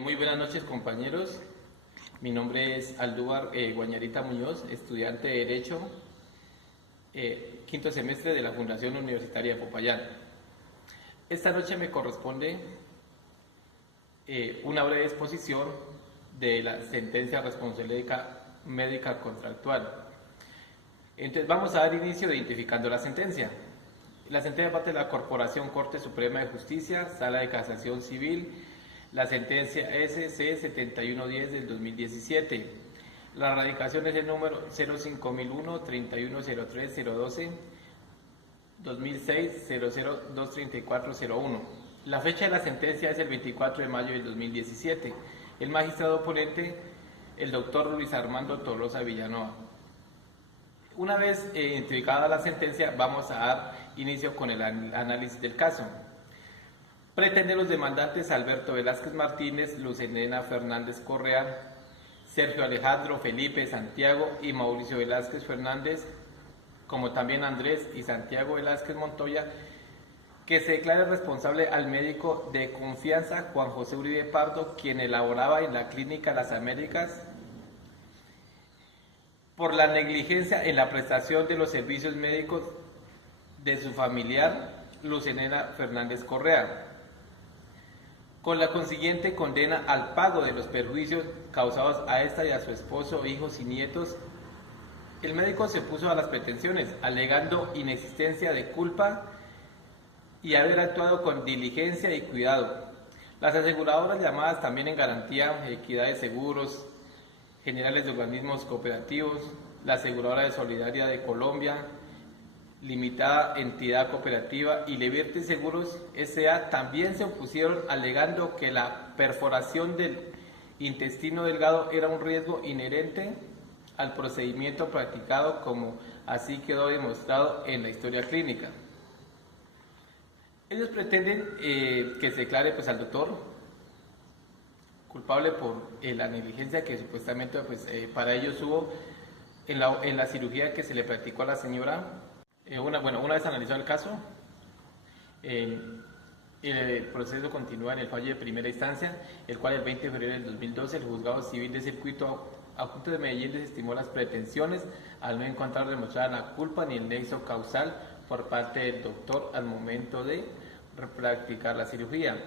Muy buenas noches, compañeros. Mi nombre es Aldúvar Guañarita Muñoz, estudiante de Derecho, quinto semestre de la Fundación Universitaria de Popayán. Esta noche me corresponde una breve exposición de la sentencia de responsabilidad médica contractual. Entonces vamos a dar inicio identificando la sentencia. La sentencia parte de la Corporación Corte Suprema de Justicia, Sala de Casación Civil, la sentencia SC 7110 del 2017. La radicación es el número 05001 3103 012 2006 0023401. La fecha de la sentencia es el 24 de mayo del 2017. El magistrado ponente, el doctor Luis Armando Tolosa Villanueva. Una vez identificada la sentencia, vamos a dar inicio con el análisis del caso. Pretenden los demandantes Alberto Velázquez Martínez, Luz Helena Fernández Correa, Sergio Alejandro Felipe Santiago y Mauricio Velázquez Fernández, como también Andrés y Santiago Velázquez Montoya, que se declare responsable al médico de confianza Juan José Uribe Pardo, quien elaboraba en la Clínica Las Américas, por la negligencia en la prestación de los servicios médicos de su familiar Luz Helena Fernández Correa, con la consiguiente condena al pago de los perjuicios causados a esta y a su esposo, hijos y nietos. El médico se opuso a las pretensiones, alegando inexistencia de culpa y haber actuado con diligencia y cuidado. Las aseguradoras llamadas también en garantía, Equidad de Seguros, Generales de Organismos Cooperativos, la Aseguradora de Solidaridad de Colombia, Limitada Entidad Cooperativa y Liberty Seguros S.A. también se opusieron alegando que la perforación del intestino delgado era un riesgo inherente al procedimiento practicado, como así quedó demostrado en la historia clínica. Ellos pretenden que se declare al doctor culpable por la negligencia que supuestamente para ellos hubo en la cirugía que se le practicó a la señora. Una vez analizado el caso, el proceso continúa en el fallo de primera instancia, el cual el 20 de febrero del 2012 el Juzgado Civil de Circuito Adjunto de Medellín desestimó las pretensiones al no encontrar demostrada la culpa ni el nexo causal por parte del doctor al momento de practicar la cirugía.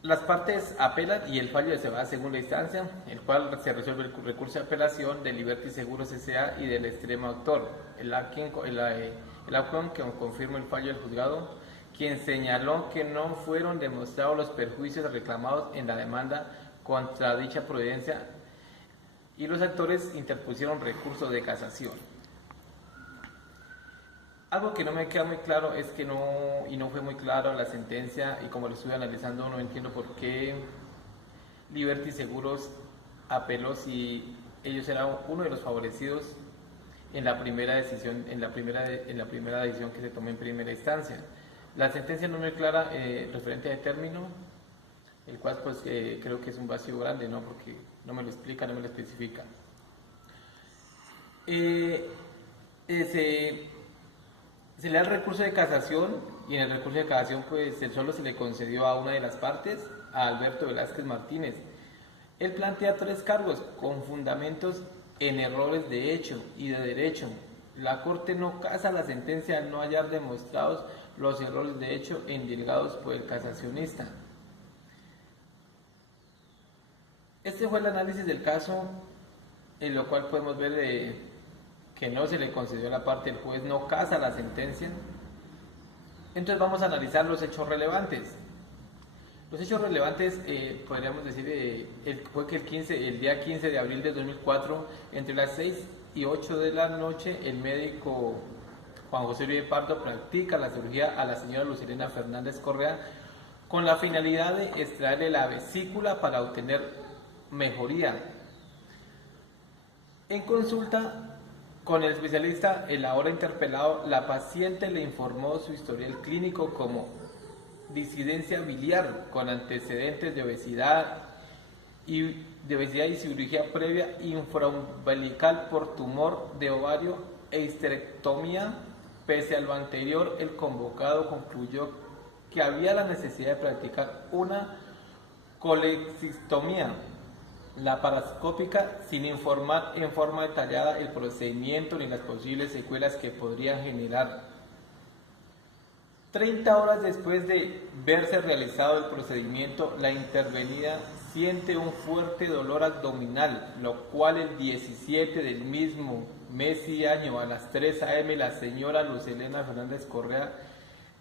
Las partes apelan y el fallo se va a segunda instancia, el cual se resuelve el recurso de apelación de Liberty Seguros S.A. y del extremo autor, el acción que confirma el fallo del juzgado, quien señaló que no fueron demostrados los perjuicios reclamados en la demanda contra dicha providencia y los actores interpusieron recurso de casación. Algo que no me queda muy claro es que no fue muy claro la sentencia, y como lo estuve analizando no entiendo por qué Liberty Seguros apeló si ellos eran uno de los favorecidos en la primera decisión, en la primera decisión que se tomó en primera instancia. La sentencia no me clara referente al término, el cual creo que es un vacío grande, ¿no? Porque no me lo explica, no me lo especifica. Se le da el recurso de casación y en el recurso de casación solo se le concedió a una de las partes, a Alberto Velázquez Martínez. Él plantea 3 cargos con fundamentos en errores de hecho y de derecho. La Corte no casa la sentencia al no hallar demostrados los errores de hecho endilgados por el casacionista. Este fue el análisis del caso, en lo cual podemos ver que no se le concedió a la parte, el juez no casa la sentencia. Entonces vamos a analizar los hechos relevantes. Los hechos relevantes, podríamos decir, fue que el día 15 de abril de 2004, entre las 6 y 8 de la noche, el médico Juan José Uribe Pardo practica la cirugía a la señora Luz Helena Fernández Correa con la finalidad de extraerle la vesícula para obtener mejoría. En consulta con el especialista, el ahora interpelado, la paciente le informó su historial clínico como disidencia biliar con antecedentes de obesidad y cirugía previa infraumbilical por tumor de ovario e histerectomía. Pese a lo anterior, el convocado concluyó que había la necesidad de practicar una coleccistomía laparoscópica sin informar en forma detallada el procedimiento ni las posibles secuelas que podrían generar. 30 horas después de verse realizado el procedimiento, la intervenida siente un fuerte dolor abdominal, lo cual el 17 del mismo mes y año a las 3 a.m. la señora Lucelena Fernández Correa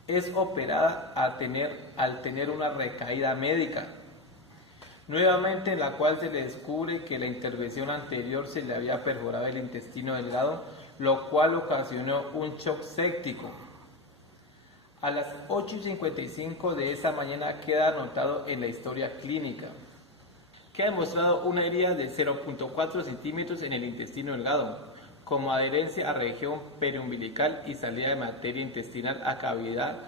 es operada al tener una recaída médica, nuevamente en la cual se le descubre que la intervención anterior se le había perforado el intestino delgado, lo cual ocasionó un shock séptico. A las 8:55 de esa mañana queda anotado en la historia clínica que ha demostrado una herida de 0.4 centímetros en el intestino delgado, como adherencia a región periumbilical y salida de materia intestinal a cavidad,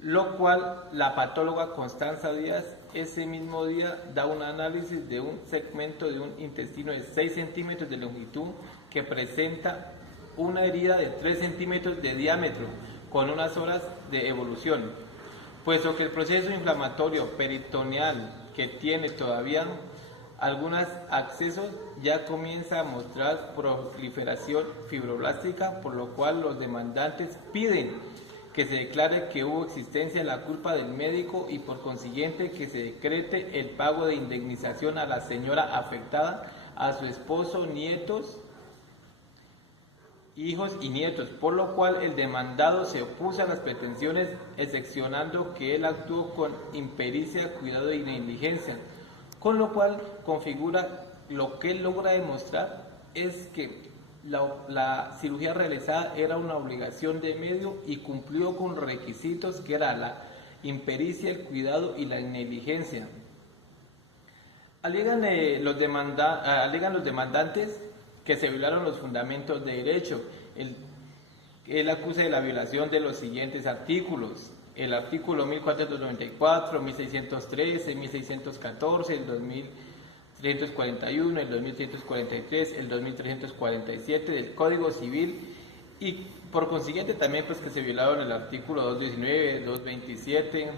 lo cual la patóloga Constanza Díaz ese mismo día da un análisis de un segmento de un intestino de 6 centímetros de longitud que presenta una herida de 3 centímetros de diámetro con unas horas de evolución, puesto que el proceso inflamatorio peritoneal que tiene todavía algunos accesos ya comienza a mostrar proliferación fibroblástica, por lo cual los demandantes piden que se declare que hubo existencia de la culpa del médico y por consiguiente que se decrete el pago de indemnización a la señora afectada, a su esposo, nietos, hijos y nietos, por lo cual el demandado se opuso a las pretensiones, excepcionando que él actuó con impericia, cuidado y negligencia, con lo cual configura lo que él logra demostrar es que la cirugía realizada era una obligación de medio y cumplió con requisitos que era la impericia, el cuidado y la negligencia. Alegan los demandantes que se violaron los fundamentos de derecho. Él acusa de la violación de los siguientes artículos: el artículo 1494, 1613, 1614, el 2341, el 2343, el 2347 del Código Civil, y por consiguiente también pues que se violaron el artículo 219, 227,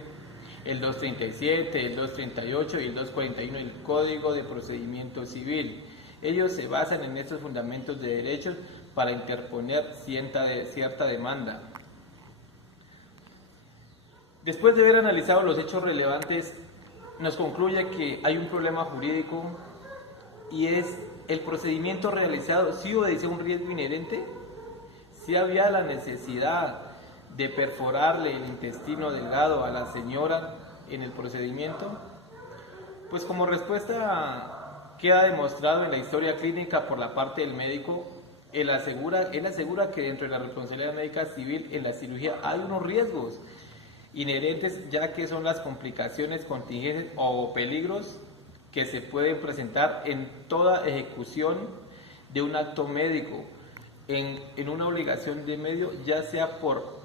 el 237, el 238 y el 241 del Código de Procedimiento Civil. Ellos se basan en estos fundamentos de derechos para interponer cierta demanda. Después de haber analizado los hechos relevantes, nos concluye que hay un problema jurídico y es el procedimiento realizado. ¿Sí obedecía un riesgo inherente? ¿Sí había la necesidad de perforarle el intestino delgado a la señora en el procedimiento? Pues como respuesta queda demostrado en la historia clínica por la parte del médico. Él asegura que dentro de la responsabilidad médica civil en la cirugía hay unos riesgos inherentes, ya que son las complicaciones, contingentes o peligros que se pueden presentar en toda ejecución de un acto médico, en una obligación de medio, ya sea por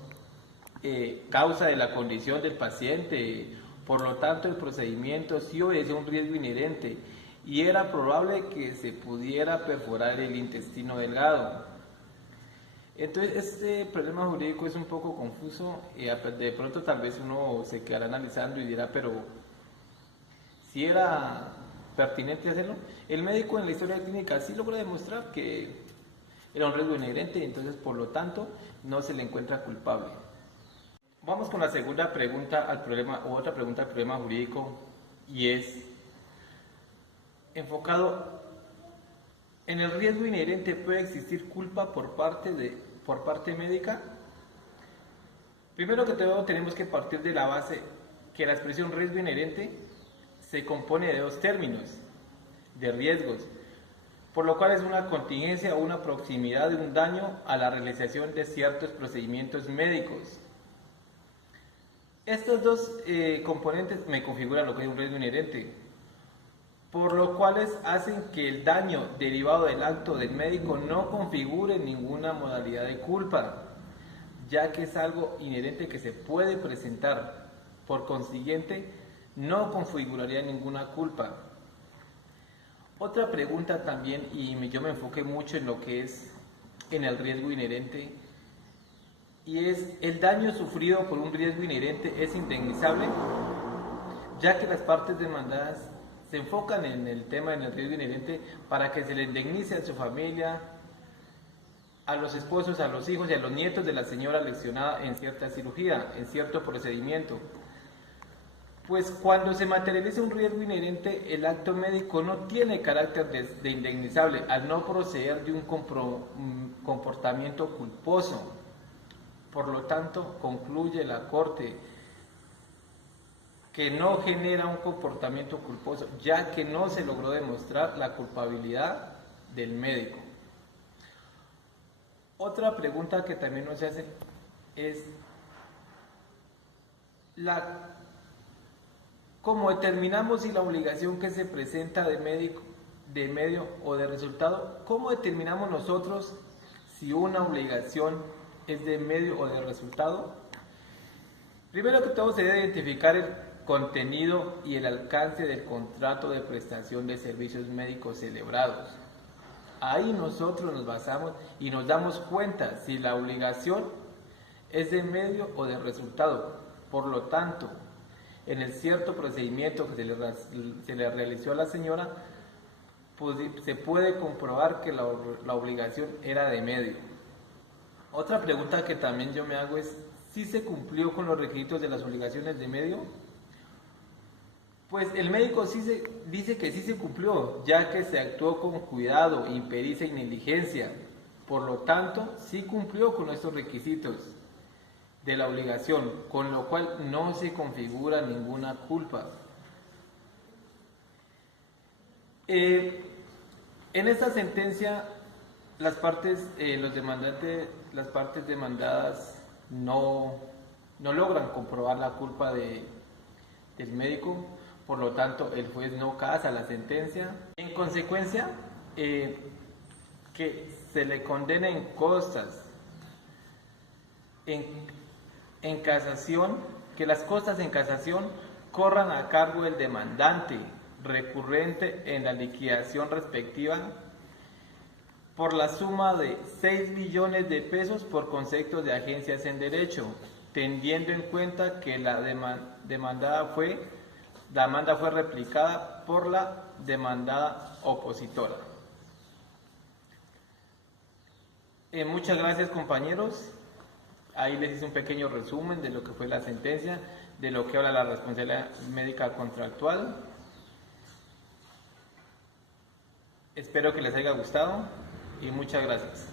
causa de la condición del paciente. Por lo tanto, el procedimiento sí obedece un riesgo inherente y era probable que se pudiera perforar el intestino delgado. Entonces, este problema jurídico es un poco confuso y de pronto tal vez uno se quedará analizando y dirá, pero si era pertinente hacerlo. El médico en la historia clínica sí logró demostrar que era un riesgo inherente, entonces por lo tanto no se le encuentra culpable. Vamos con la segunda pregunta al problema, o otra pregunta al problema jurídico, y es enfocado en el riesgo inherente. ¿Puede existir culpa por parte médica? Primero que todo tenemos que partir de la base que la expresión riesgo inherente se compone de dos términos, de riesgos, por lo cual es una contingencia o una proximidad de un daño a la realización de ciertos procedimientos médicos. Estos dos componentes me configuran lo que es un riesgo inherente, por lo cuales hacen que el daño derivado del acto del médico no configure ninguna modalidad de culpa, ya que es algo inherente que se puede presentar. Por consiguiente, no configuraría ninguna culpa. Otra pregunta también, y yo me enfoqué mucho en lo que es en el riesgo inherente, y es: el daño sufrido por un riesgo inherente es indemnizable, ya que las partes demandadas se enfocan en el tema del riesgo inherente para que se le indemnice a su familia, a los esposos, a los hijos y a los nietos de la señora lesionada en cierta cirugía, en cierto procedimiento. Pues cuando se materializa un riesgo inherente, el acto médico no tiene carácter de indemnizable al no proceder de un comportamiento culposo. Por lo tanto, concluye la Corte que no genera un comportamiento culposo, ya que no se logró demostrar la culpabilidad del médico. Otra pregunta que también nos hace es ¿cómo determinamos si la obligación que se presenta de medio o de resultado? ¿Cómo determinamos nosotros si una obligación es de medio o de resultado? Primero que todo se debe identificar el contenido y el alcance del contrato de prestación de servicios médicos celebrados. Ahí nosotros nos basamos y nos damos cuenta si la obligación es de medio o de resultado. Por lo tanto, en el cierto procedimiento que se le realizó a la señora, pues, se puede comprobar que la obligación era de medio. Otra pregunta que también yo me hago es: ¿si se cumplió con los requisitos de las obligaciones de medio? Pues el médico dice que sí se cumplió, ya que se actuó con cuidado, impericia y negligencia. Por lo tanto, sí cumplió con estos requisitos de la obligación, con lo cual no se configura ninguna culpa. En esta sentencia, las partes demandadas no logran comprobar la culpa del médico. Por lo tanto, el juez no casa la sentencia. En consecuencia, que se le condena en costas, en casación, que las costas en casación corran a cargo del demandante recurrente en la liquidación respectiva por la suma de 6 millones de pesos por conceptos de agencias en derecho, teniendo en cuenta que la demanda fue replicada por la demandada opositora. Muchas gracias, compañeros. Ahí les hice un pequeño resumen de lo que fue la sentencia, de lo que habla la responsabilidad médica contractual. Espero que les haya gustado y muchas gracias.